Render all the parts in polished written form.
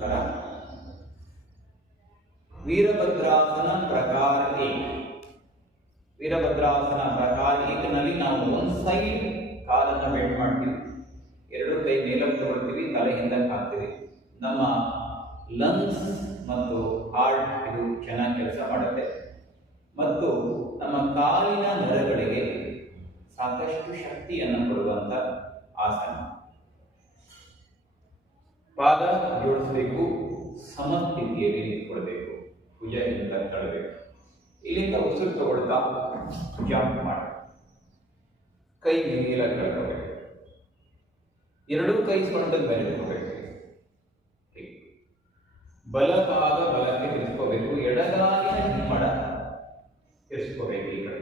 ನಮಸ್ಕಾರ. ವೀರಭದ್ರಾಸನ ಪ್ರಕಾರ ಏಕ್. ವೀರಭದ್ರಾಸನ ಪ್ರಕಾರ ಏಕನಲ್ಲಿ ನಾವು ಒಂದು ಸೈಡ್ ಕಾಲನ್ನು ಬೆಂಡ್ ಮಾಡ್ತೀವಿ, ಎರಡು ಕೈ ಮೇಲಕ್ಕೆ ತಗೊಳ್ತೀವಿ, ತಲೆ ಹಿಂದಕ್ಕೆ ಹಾಕ್ತೀವಿ. ನಮ್ಮ ಲಂಗ್ಸ್ ಮತ್ತು ಹಾರ್ಟ್ ಇದು ಚೆನ್ನಾಗಿ ಕೆಲಸ ಮಾಡುತ್ತೆ ಮತ್ತು ನಮ್ಮ ಕಾಲಿನ ನರಗಳಿಗೆ ಸಾಕಷ್ಟು ಶಕ್ತಿಯನ್ನು ಕೊಡುವಂತ ಆಸನ. ಪಾದ ಜೋಡಿಸಬೇಕು, ಸಮಸ್ಥಿತಿಯಲ್ಲಿ ನಿಂತ್ಕೊಳ್ಬೇಕು, ಭುಜದಿಂದ ತಳ್ಳಬೇಕು. ಇಲ್ಲಿಂದ ಉಸಿರು ತಗೊಳ್ತಾ ಜಂಪ್ ಮಾಡಿ ಕೈ ಮೇಲೆ ಕಳ್ಕೋಬೇಕು, ಎರಡೂ ಕೈ ಸೊಂಟದ ಮೇಲೆ ಇಟ್ಕೋಬೇಕು. ಬಲಪಾದ ಬಲಕ್ಕೆ ತಿರ್ಸ್ಕೋಬೇಕು, ಎಡಗಾಲಿನ ಹಿಮ್ಮಡ ತಿರ್ಸ್ಕೋಬೇಕು. ಈ ಕಡೆ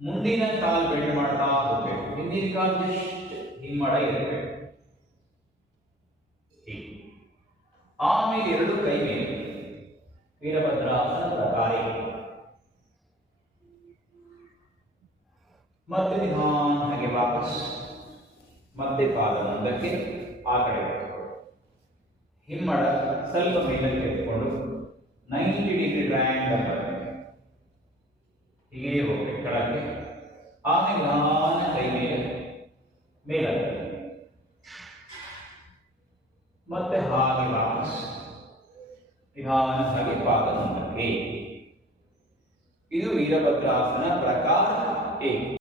ಮುಂದಿನ ಕಾಲು ಬೆಂಡ್ ಮಾಡ್ತಾ ಹೋಗ್ಬೇಕು, ಹಿಂದಿನ ಕಾಲು ಜಸ್ಟ್ ಹಿಮ್ಮಡ ಇರಬೇಕು. ಆಮೇಲೆ ಎರಡು ಕೈ ಮೇಲೆ ವೀರಭದ್ರಾಸನ ಪ್ರಕಾರ ಮತ್ತೆ ನಿಧಾನ ಹಾಗೆ ವಾಪಸ್ ಮತ್ತೆ ಪಾದ ಮುಂದಕ್ಕೆ ಆ ಕಡೆ ಹಿಮ್ಮಡ ಸ್ವಲ್ಪ ಮೇಲಕ್ಕೆ ಎತ್ಕೊಂಡು 90 ಡಿಗ್ರಿ ಟ್ರಯಾಂಗಲ್ ಬರಬೇಕು. ಹೀಗೆ ಹೋಗ್ಬೇಕು ಕೆಳಗೆ. ಆಮೇಲೆ ನಿಧಾನ ಕೈ ಮೇಲೆ ಮೇಲಕ್ಕೆ ಮತ್ತೆ ಹಾಗೆ ವಾಪಸ್ ನಿಧಾನ ಹಾಗೆ ಪಾದ ಮುಂದಕ್ಕೆ. ಇದು ವೀರಭದ್ರಾಸನ ಪ್ರಕಾರ ಏಕ್.